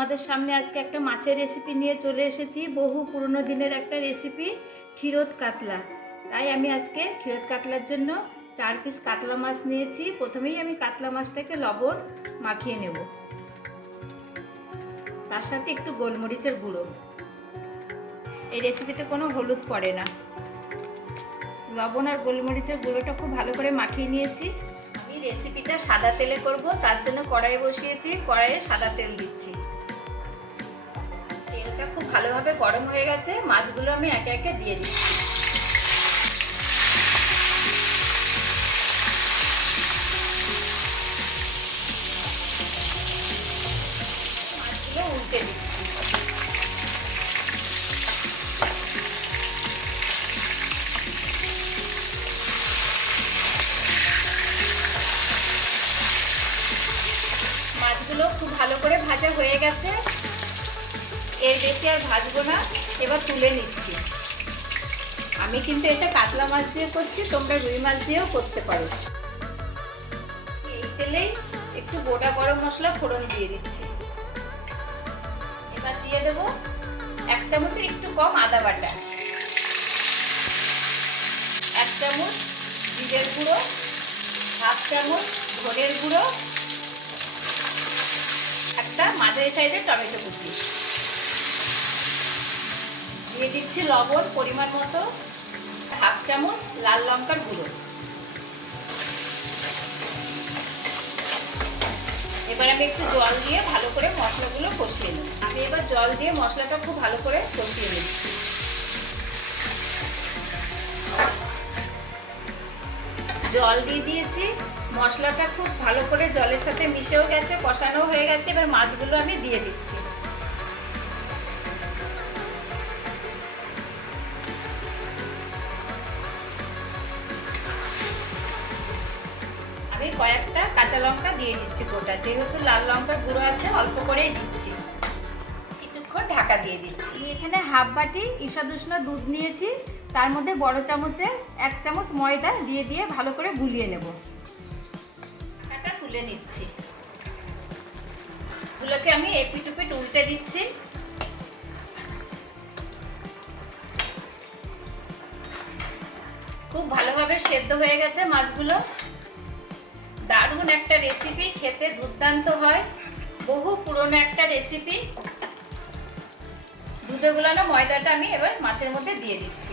তোমাদের সামনে আজকে একটা মাছের রেসিপি নিয়ে চলে এসেছি। বহু পুরনো দিনের একটা রেসিপি, ক্ষীরোদ কাতলা। তাই আমি আজকে ক্ষীরোদ কাতলার জন্য 4 পিস কাতলা মাছ নিয়েছি। প্রথমেই আমি কাতলা মাছটাকে লবণ মাখিয়ে নেব, তার সাথে একটু গোলমরিচের গুঁড়ো। এই রেসিপিতে কোনো হলুদ পড়ে না। লবণ আর গোলমরিচের গুঁড়োটা খুব ভালো করে মাখিয়ে নিয়েছি। আমি রেসিপিটা সাদা তেলে করব, তার জন্য কড়াই বসিয়েছি। কড়াইয়ে সাদা তেল দিচ্ছি। তেলটা খুব ভালোভাবে গরম হয়ে গেছে। মাছগুলো আমি একে একে দিয়ে দিচ্ছি। মাছগুলো উল্টে দিচ্ছি। মাছগুলো খুব ভালো করে ভাজা হয়ে গেছে। এর বেশি আর ভাজবো না, এবার তুলে নিচ্ছি। আমি কিন্তু এটা কাতলা মাছ দিয়ে করছি, তোমরা রুই মাছ দিয়েও করতে পারো। এই তেলেই একটু গোটা গরম মশলা ফোড়ন দিয়ে দিচ্ছি। এবার দিয়ে দেবো 1 চামচের একটু কম আদা বাটা, 1 চামচ জিরের গুঁড়ো, 1/2 চামচ ধনের গুঁড়ো, একটা মাঝারি সাইজের টমেটো কুচি। দিয়ে দিচ্ছি লবণ পরিমাণ মতো, 1/2 চামচ লাল লঙ্কার গুঁড়ো। এবার আমি একটু জল দিয়ে ভালো করে মশলাগুলো কষিয়ে নেব। আমি এবার জল দিয়ে মশলাটা খুব ভালো করে কষিয়ে নিচ্ছি। জল দিয়ে দিয়েছি। মশলাটা খুব ভালো করে জলের সাথে মিশেও গেছে, কষানো হয়ে গেছে। এবার মাছগুলো আমি দিয়ে দিচ্ছি। আমি কয়েকটা কাঁচা লঙ্কা দিয়ে দিচ্ছি গোটা, যেহেতু লাল লঙ্কার গুঁড়ো আছে অল্প করেই দিচ্ছি। কিছুক্ষণ ঢাকা দিয়ে দিচ্ছি। এখানে 1/2 বাটি ঈষদুষ্ণ দুধ নিয়েছি, তার মধ্যে বড় চামচে 1 চামচ ময়দা দিয়ে ভালো করে গুলিয়ে নেব। ঢাকাটা তুলে নিচ্ছি। এগুলোকে আমি এপিট ওপিট উল্টে দিচ্ছি। খুব ভালোভাবে সেদ্ধ হয়ে গেছে মাছগুলো। দারুণ একটা রেসিপি, খেতে দুর্দান্ত হয়। বহু পুরনো একটা রেসিপি। দুধে গোলানো ময়দাটা আমি এবার মাছের মধ্যে দিয়ে দিচ্ছি।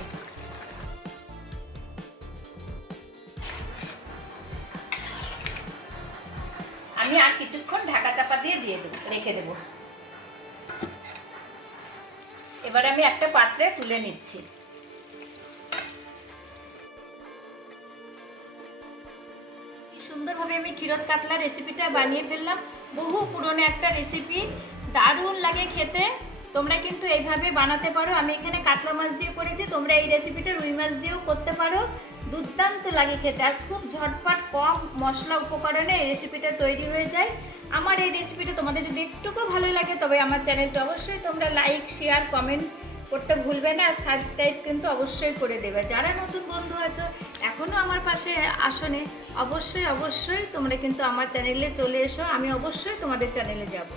আমি আর কিছুক্ষণ ঢাকা চাপা দিয়ে রেখে দেব। এবার আমি একটা পাত্রে তুলে নিচ্ছি। সুন্দরভাবে আমি ক্ষীরোদ কাতলা রেসিপিটা বানিয়ে ফেললাম। বহু পুরনো একটা রেসিপি, দারুণ লাগে খেতে। তোমরা কিন্তু এইভাবে বানাতে পারো। আমি এখানে কাতলা মাছ দিয়ে করেছি, তোমরা এই রেসিপিটা রুই মাছ দিয়েও করতে পারো। দুর্দান্ত লাগে খেতে, আর খুব ঝটপট কম মশলা উপকরণে এই রেসিপিটা তৈরি হয়ে যায়। আমার এই রেসিপিটা তোমাদের যদি একটুকু ভালো লাগে, তবে আমার চ্যানেলটা অবশ্যই তোমরা লাইক, শেয়ার, কমেন্ট করতে ভুলবে না। আর সাবস্ক্রাইব কিন্তু অবশ্যই করে দেবে। যারা নতুন বন্ধু আছো, এখনও আমার পাশে আসনে, অবশ্যই তোমরা কিন্তু আমার চ্যানেলে চলে এসো। আমি অবশ্যই তোমাদের চ্যানেলে যাব।